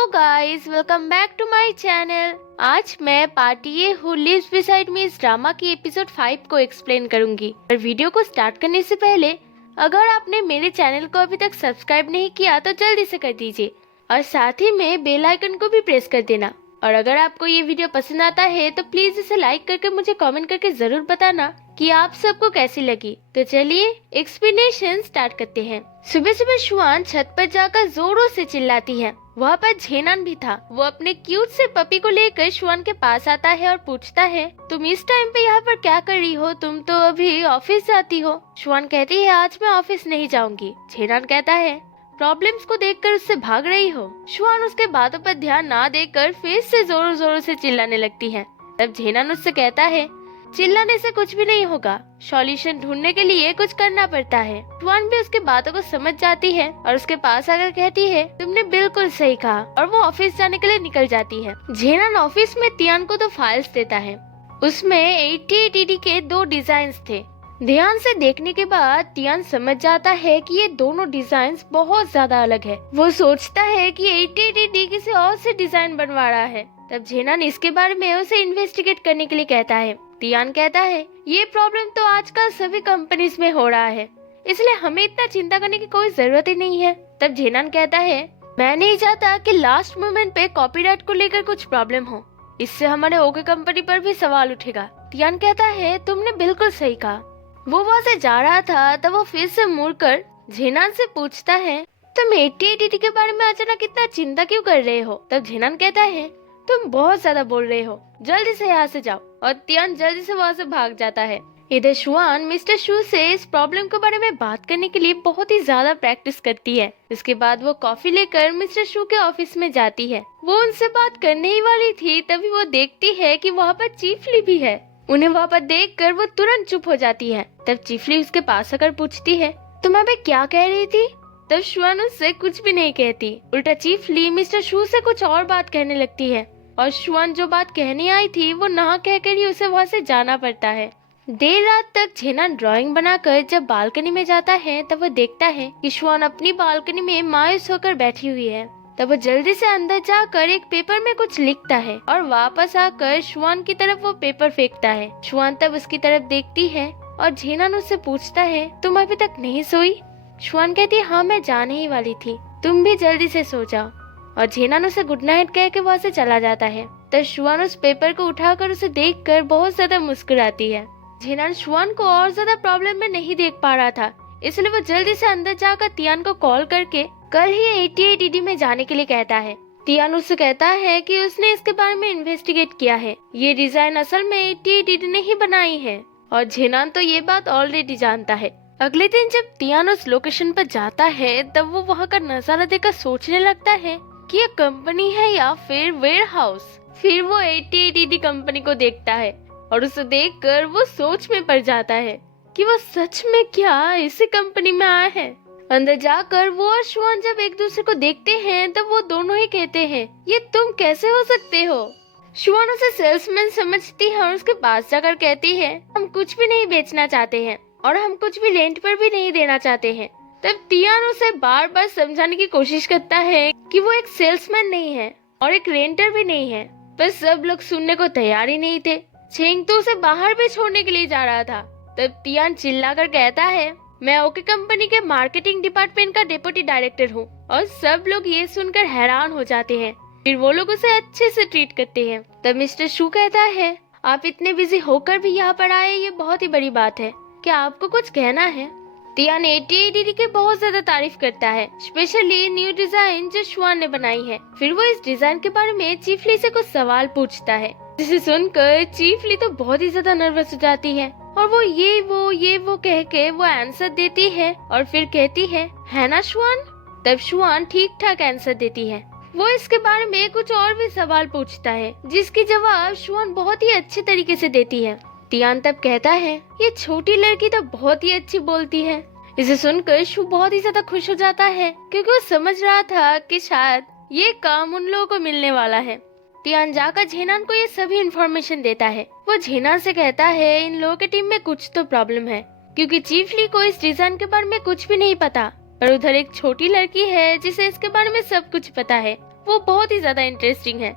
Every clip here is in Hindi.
Hello guys, welcome back to my channel. आज मैं party A who lives beside me इस ड्रामा की एपिसोड 5 को एक्सप्लेन करूंगी। और वीडियो को स्टार्ट करने से पहले अगर आपने मेरे चैनल को अभी तक सब्सक्राइब नहीं किया तो जल्दी से कर दीजिए और साथ ही में बेल आइकन को भी प्रेस कर देना। और अगर आपको ये वीडियो पसंद आता है तो प्लीज इसे लाइक करके मुझे कमेंट करके जरूर बताना कि आप सबको कैसी लगी। तो चलिए एक्सप्लेनेशन स्टार्ट करते हैं। सुबह सुबह शुआन छत पर जाकर जोरों से चिल्लाती है। वहाँ पर झेनान भी था। वो अपने क्यूट से पपी को लेकर शुआन के पास आता है और पूछता है, तुम इस टाइम पे यहाँ पर क्या कर रही हो? तुम तो अभी ऑफिस जाती हो। शुआन कहती है, आज मैं ऑफिस नहीं जाऊंगी। झेनान कहता है, प्रॉब्लम्स को देखकर उससे भाग रही हो? शुआन उसके बातों पर ध्यान ना देकर फिर से जोरों जोरों से चिल्लाने लगती है। तब झेनान उससे कहता है, चिल्लाने से कुछ भी नहीं होगा, सॉल्यूशन ढूंढने के लिए कुछ करना पड़ता है। शुआन भी उसके बातों को समझ जाती है और उसके पास आकर कहती है, तुमने बिल्कुल सही कहा, और वो ऑफिस जाने के लिए निकल जाती है। झेनान ऑफिस में तियान को 2 फाइल्स देता है। उसमें 88DD के 2 डिजाइन थे। ध्यान से देखने के बाद तियान समझ जाता है कि ये दोनों डिजाइन बहुत ज्यादा अलग है। वो सोचता है कि 88DD किसी और से डिजाइन बनवा रहा है। तब झेनान इसके बारे में उसे इन्वेस्टिगेट करने के लिए कहता है। तियान कहता है, ये प्रॉब्लम तो आजकल सभी कंपनीज में हो रहा है, इसलिए हमें इतना चिंता करने की कोई जरूरत ही नहीं है। तब झेनान कहता है, मैं नहीं चाहता कि लास्ट मोमेंट पे कॉपीराइट को लेकर कुछ प्रॉब्लम हो, इससे हमारे ओके कंपनी पर भी सवाल उठेगा। तियान कहता है, तुमने बिल्कुल सही कहा। वो वहाँ से जा रहा था तब वो फिर से मुड़कर झेनान से पूछता है, तुम 88DD के बारे में अचानक इतना चिंता क्यों कर रहे हो? तब झेनान कहता है, तुम बहुत ज्यादा बोल रहे हो, जल्दी से यहाँ से जाओ। और तियान जल्दी से वहाँ से भाग जाता है। इधर शुआन मिस्टर शू से इस प्रॉब्लम के बारे में बात करने के लिए बहुत ही ज्यादा प्रैक्टिस करती है। इसके बाद वो कॉफी लेकर मिस्टर शू के ऑफिस में जाती है। वो उनसे बात करने ही वाली थी तभी वो देखती है कि वहाँ पर चीफली भी है। उन्हें वहाँ पर देखकर वो तुरंत चुप हो जाती है। तब चीफली उसके पास आकर पूछती है, तुम अभी क्या कह रही थी? तब शुआन उससे कुछ भी नहीं कहती। उल्टा चीफली मिस्टर शू से कुछ और बात कहने लगती है और शुआन जो बात कहने आई थी वो ना कहकर ही उसे वहाँ से जाना पड़ता है। देर रात तक झेनान ड्राइंग बनाकर जब बालकनी में जाता है तब वो देखता है कि शुआन अपनी बालकनी में मायूस होकर बैठी हुई है। तब वो जल्दी से अंदर जाकर एक पेपर में कुछ लिखता है और वापस आकर शुआन की तरफ वो पेपर फेंकता है। शुआन तब उसकी तरफ देखती है और झेनान उससे पूछता है, तुम अभी तक नहीं सोई? शुआन कहती है, हाँ मैं जाने ही वाली थी, तुम भी जल्दी से सो जाओ। और झेनान उसे गुड नाइट कह के वहाँ से चला जाता है। तब शुआन उस पेपर को उठाकर उसे देखकर बहुत ज्यादा मुस्कुराती है। झेनान शुआन को और ज्यादा प्रॉब्लम में नहीं देख पा रहा था, इसलिए वो जल्दी से अंदर जाकर तियान को कॉल करके कल ही 88DD में जाने के लिए कहता है। तियान उससे कहता है कि उसने इसके बारे में इन्वेस्टिगेट किया है, ये डिजाइन असल में 88DD ने ही बनाई है। और झेनान तो ये बात ऑलरेडी जानता है। अगले दिन जब तियान उस लोकेशन पर जाता है तब वो वहाँ का नजारा देखकर सोचने लगता है कि ये कंपनी है या फिर वेयर हाउस। फिर वो 88DD कंपनी को देखता है और उसे देखकर वो सोच में पड़ जाता है कि वो सच में क्या इसी कंपनी में आया है। अंदर जाकर वो और शुआन जब एक दूसरे को देखते हैं तब वो दोनों ही कहते हैं, ये तुम कैसे हो सकते हो? शुआन उसे सेल्समैन समझती है और उसके पास जाकर कहती है, हम कुछ भी नहीं बेचना चाहते हैं और हम कुछ भी रेंट पर भी नहीं देना चाहते हैं। तब तियान उसे बार बार समझाने की कोशिश करता है कि वो एक सेल्समैन नहीं है और एक रेंटर भी नहीं है, पर सब लोग सुनने को तैयार ही नहीं थे। छेंग तो उसे बाहर भी छोड़ने के लिए जा रहा था। तब तियान चिल्लाकर कहता है, मैं ओके कंपनी के मार्केटिंग डिपार्टमेंट का डेप्यूटी डायरेक्टर हूँ। और सब लोग ये सुनकर हैरान हो जाते हैं। फिर वो लोग उसे अच्छे से ट्रीट करते हैं। तब मिस्टर शू कहता है, आप इतने बिजी होकर भी यहाँ पर आए, ये बहुत ही बड़ी बात है, क्या आपको कुछ कहना है? तियान 88DD की बहुत ज्यादा तारीफ करता है, स्पेशली न्यू डिजाइन जो शुआन ने बनाई है। फिर वो इस डिजाइन के बारे में चीफली से कुछ सवाल पूछता है, जिसे सुनकर चीफली तो बहुत ही ज्यादा नर्वस हो जाती है और वो ये वो कह के वो आंसर देती है और फिर कहती है ना शुआन? तब शुआन ठीक ठाक आंसर देती है। वो इसके बारे में कुछ और भी सवाल पूछता है जिसकी जवाब शुआन बहुत ही अच्छे तरीके से देती है। तियान तब कहता है, ये छोटी लड़की तो बहुत ही अच्छी बोलती है। इसे सुनकर शू बहुत ही ज्यादा खुश हो जाता है क्योंकि वो समझ रहा था कि शायद ये काम उन लोगों को मिलने वाला है। तियान जाकर झेनान को ये सभी इन्फॉर्मेशन देता है। वो झेनान से कहता है, इन लोगों की टीम में कुछ तो प्रॉब्लम है क्योंकि चीफली को इस डिजाइन के बारे में कुछ भी नहीं पता, पर उधर एक छोटी लड़की है जिसे इसके बारे में सब कुछ पता है वो बहुत ही ज्यादा इंटरेस्टिंग है।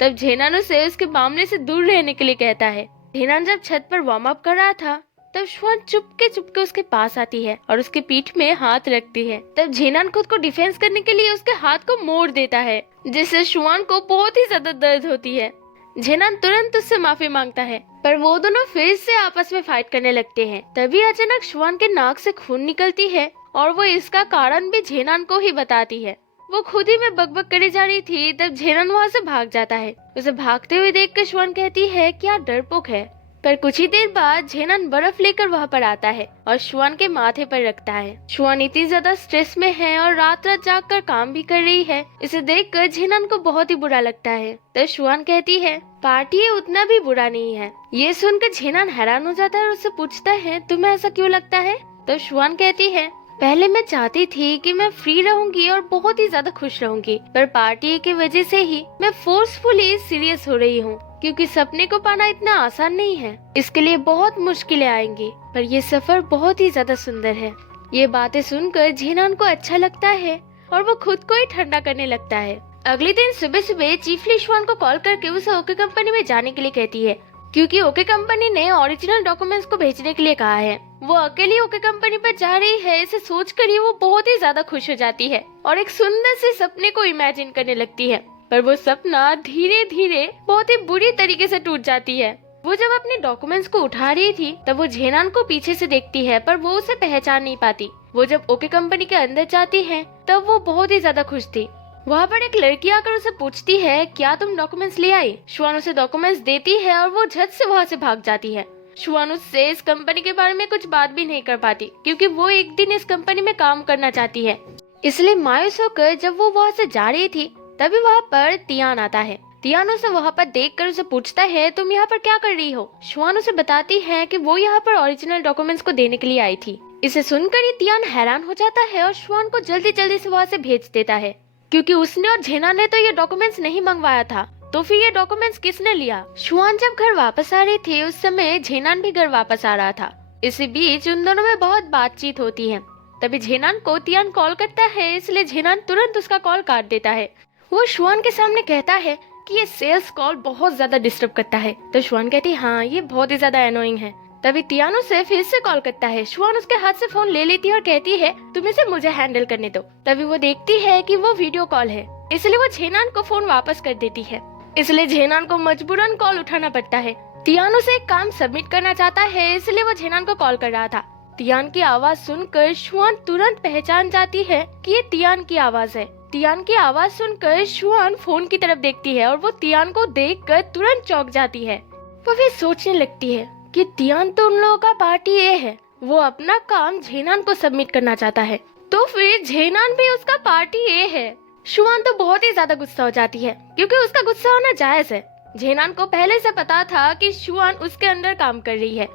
तब झेनान उसे उसके मामले से दूर रहने के लिए कहता है। झेनान जब छत पर वार्म अप कर रहा था तब शुआन चुपके चुपके उसके पास आती है और उसके पीठ में हाथ रखती है। तब झेनान खुद को डिफेंस करने के लिए उसके हाथ को मोड़ देता है, जिससे शुआन को बहुत ही ज्यादा दर्द होती है। झेनान तुरंत उससे माफी मांगता है, पर वो दोनों फिर से आपस में फाइट करने लगते हैं। तभी अचानक शुआन के नाक से खून निकलती है और वो इसका कारण भी झेनान को ही बताती है। वो खुद ही में बकबक करे जा रही थी, तब झेनान वहाँ से भाग जाता है। उसे भागते हुए देख कर शुआन कहती है क्या डरपोक है। पर कुछ ही देर बाद झेनान बर्फ लेकर वहाँ पर आता है और शुआन के माथे पर रखता है। शुआन इतनी ज्यादा स्ट्रेस में है और रात रात जाग कर काम भी कर रही है। इसे देखकर झेनान को बहुत ही बुरा लगता है। तब शुआन कहती है पार्टी उतना भी बुरा नहीं है। ये सुनकर झेनान हैरान हो जाता है और उससे पूछता है तुम्हें ऐसा क्यों लगता है। तब शुआन कहती है पहले मैं चाहती थी कि मैं फ्री रहूंगी और बहुत ही ज्यादा खुश रहूंगी, पर पार्टी की वजह से ही मैं फोर्सफुली सीरियस हो रही हूँ, क्योंकि सपने को पाना इतना आसान नहीं है। इसके लिए बहुत मुश्किलें आएंगी, पर ये सफर बहुत ही ज्यादा सुंदर है। ये बातें सुनकर झेनान को अच्छा लगता है और वो खुद को ही ठंडा करने लगता है। अगले दिन सुबह सुबह चीफ ली शुआन को कॉल करके उसे ओके कंपनी में जाने के लिए कहती है, क्योंकि ओके कंपनी ने ओरिजिनल डॉक्यूमेंट्स को भेजने के लिए कहा है। वो अकेली ओके कंपनी पर जा रही है, इसे सोचकर ही वो बहुत ही ज्यादा खुश हो जाती है और एक सुंदर से सपने को इमेजिन करने लगती है। पर वो सपना धीरे धीरे बहुत ही बुरी तरीके से टूट जाती है। वो जब अपने डॉक्यूमेंट्स को उठा रही थी तब वो झेनान को पीछे से देखती है, पर वो उसे पहचान नहीं पाती। वो जब ओके कंपनी के अंदर जाती है तब वो बहुत ही ज्यादा खुश थी। वहाँ पर एक लड़की आकर उसे पूछती है क्या तुम डॉक्यूमेंट्स ले आई। शुआन उसे डॉक्यूमेंट्स देती है और वो झट से वहाँ से भाग जाती है। शुआन उससे इस कंपनी के बारे में कुछ बात भी नहीं कर पाती, क्योंकि वो एक दिन इस कंपनी में काम करना चाहती है। इसलिए मायूस होकर जब वो वहाँ से जा रही थी तभी वहाँ पर तियान आता है। तियान उसे वहाँ पर देखकर उसे पूछता है तुम यहाँ पर क्या कर रही हो। शुआन उसे बताती है कि वो यहाँ पर ओरिजिनल डॉक्यूमेंट्स को देने के लिए आई थी। इसे सुनकर ही तियान हैरान हो जाता है और शुआन को जल्दी जल्दी से वहाँ से भेज देता है, क्योंकि उसने और झेनान ने तो ये डॉक्यूमेंट्स नहीं मंगवाया था, तो फिर ये डॉक्यूमेंट्स किसने लिया। शुआन जब घर वापस आ रही थी उस समय झेनान भी घर वापस आ रहा था। इसी बीच उन दोनों में बहुत बातचीत होती है। तभी झेनान को तियान कॉल करता है, इसलिए झेनान तुरंत उसका कॉल काट देता है। वो शुआन के सामने कहता है कि ये सेल्स कॉल बहुत ज्यादा डिस्टर्ब करता है। तो शुआन कहती है हाँ ये बहुत ही ज्यादा एनोइंग है। तभी तियान उसे फिर से कॉल करता है। शुआन उसके हाथ से फोन ले लेती है और कहती है तुम इसे मुझे हैंडल करने दो। तभी वो देखती है कि वो वीडियो कॉल है, इसलिए वो झेनान को फोन वापस कर देती है। इसलिए झेनान को मजबूरन कॉल उठाना पड़ता है। तियान उसे एक काम सबमिट करना चाहता है, इसलिए वो झेनान को कॉल कर रहा था। तियान की आवाज सुनकर शुआन तुरंत पहचान जाती है कि ये तियान की आवाज है। तियान की आवाज सुनकर शुआन फोन की तरफ देखती है और वो तियान को देखकर तुरंत चौंक जाती है। वो फिर सोचने लगती है कि तियान तो उन लोगों का पार्टी ए है, वो अपना काम झेनान को सबमिट करना चाहता है, तो फिर झेनान भी उसका पार्टी ए है। शुआन तो बहुत ही ज्यादा गुस्सा हो जाती है, क्योंकि उसका गुस्सा होना जायज है। झेनान को पहले से पता था कि शुआन उसके अंदर काम कर रही है,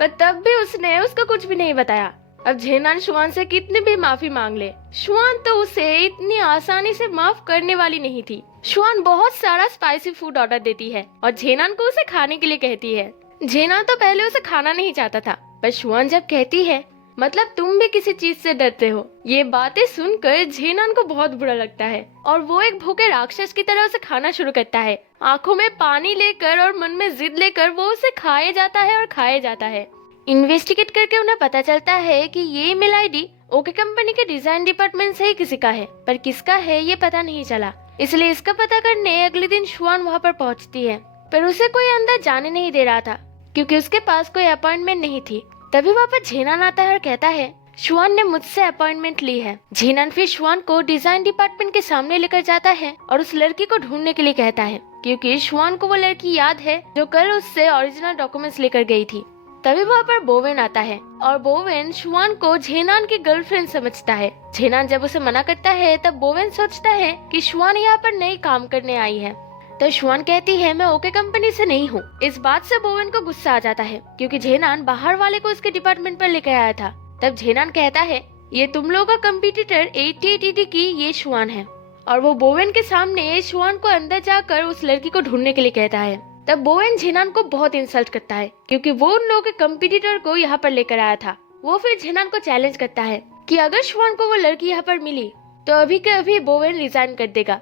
पर तब भी उसने उसको कुछ भी नहीं बताया। अब झेनान शुआन से कितनी भी माफी मांग ले, शुआन तो उसे इतनी आसानी से माफ करने वाली नहीं थी। शुआन बहुत सारा स्पाइसी फूड ऑर्डर देती है और झेनान को उसे खाने के लिए कहती है। झेनान तो पहले उसे खाना नहीं चाहता था, पर शुआन जब कहती है मतलब तुम भी किसी चीज से डरते हो, ये बातें सुनकर झेनान को बहुत बुरा लगता है और वो एक भूखे राक्षस की तरह उसे खाना शुरू करता है। आंखों में पानी लेकर और मन में जिद लेकर वो उसे खाया जाता है और खाया जाता है। इन्वेस्टिगेट करके उन्हें पता चलता है कि ये ईमेल आईडी ओके कंपनी के डिजाइन डिपार्टमेंट से ही किसी का है, पर किसका है ये पता नहीं चला। इसलिए इसका पता करने अगले दिन शुआन वहाँ पर पहुँचती है, पर उसे कोई अंदर जाने नहीं दे रहा था, क्योंकि उसके पास कोई अपॉइंटमेंट नहीं थी। तभी वहाँ पर झेनान आता है और कहता है शुआन ने मुझसे अपॉइंटमेंट ली है। झेनान फिर शुआन को डिजाइन डिपार्टमेंट के सामने लेकर जाता है और उस लड़की को ढूंढने के लिए कहता है, क्योंकि शुआन को वो लड़की याद है जो कल उससे ओरिजिनल डॉक्यूमेंट्स लेकर गई थी। तभी वहाँ पर बोवेन आता है और बोवेन शुआन को झेनान की गर्लफ्रेंड समझता है। झेनान जब उसे मना करता है तब बोवेन सोचता है कि शुआन यहाँ पर नई काम करने आई है। तो शुआन कहती है मैं ओके कंपनी से नहीं हूँ। इस बात से बोवेन को गुस्सा आ जाता है, क्योंकि झेनान बाहर वाले को उसके डिपार्टमेंट पर लेकर आया था। तब झेनान कहता है ये तुम लोगों का कंपटीटर 8880 की ये शुआन है, और वो बोवेन के सामने शुआन को अंदर जाकर उस लड़की को ढूंढने के लिए कहता है। तब बोवेन झेनान को बहुत इंसल्ट करता है, क्योंकि वो उन लोगों के कंपटीटर को यहाँ पर लेकर आया था। वो फिर झेनान को चैलेंज करता है कि अगर शुआन को वो लड़की यहाँ पर मिली तो अभी के अभी बोवेन रिजाइन कर देगा।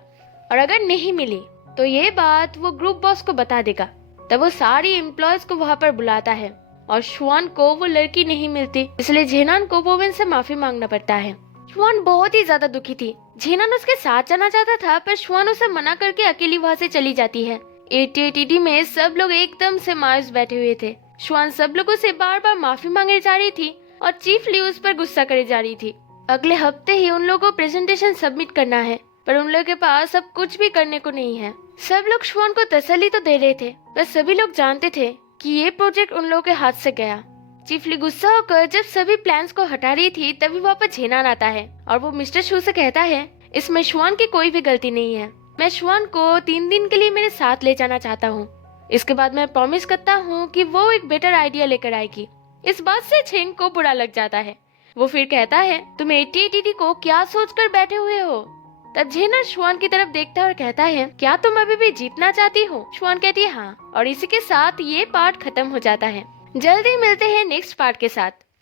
और अगर नहीं मिली तो ये बात वो ग्रुप बॉस को बता देगा। तब वो सारी एम्प्लॉयज को वहाँ पर बुलाता है और शुआन को वो लड़की नहीं मिलती, इसलिए झेनान को बोवेन से माफी मांगना पड़ता है। शुआन बहुत ही ज्यादा दुखी थी। झेनान उसके साथ जाना चाहता था पर शुआन उसे मना करके अकेली वहाँ से चली जाती है। 88 में सब लोग एकदम से मायूस बैठे हुए थे। शुआन सब लोगों से बार बार माफी मांगने जा रही थी और चीफ ली उस पर गुस्सा करे जा रही थी। अगले हफ्ते ही उन लोगों को प्रेजेंटेशन सबमिट करना है पर उन लोगों के पास अब कुछ भी करने को नहीं है। सब लोग शुआन को तसल्ली तो दे रहे थे पर सभी लोग जानते थे कि ये प्रोजेक्ट उन लोगों के हाथ से गया। चीफ ली गुस्सा होकर जब सभी प्लान्स को हटा रही थी तभी वहाँ पर झेनान आता है और वो मिस्टर शू से कहता है इसमें शुआन की कोई भी गलती नहीं है। मैं शुआन को 3 दिन के लिए मेरे साथ ले जाना चाहता हूँ। इसके बाद मैं प्रॉमिस करता हूँ कि वो एक बेटर आइडिया लेकर आएगी। इस बात से झेंग को बुरा लग जाता है। वो फिर कहता है तुम 88 को क्या सोचकर बैठे हुए हो। तब झेना शुआन की तरफ देखता है और कहता है क्या तुम अभी भी जीतना चाहती हो। शुआन कहती है हाँ, और इसी के साथ ये पार्ट खत्म हो जाता है। जल्दी मिलते हैं नेक्स्ट पार्ट के साथ।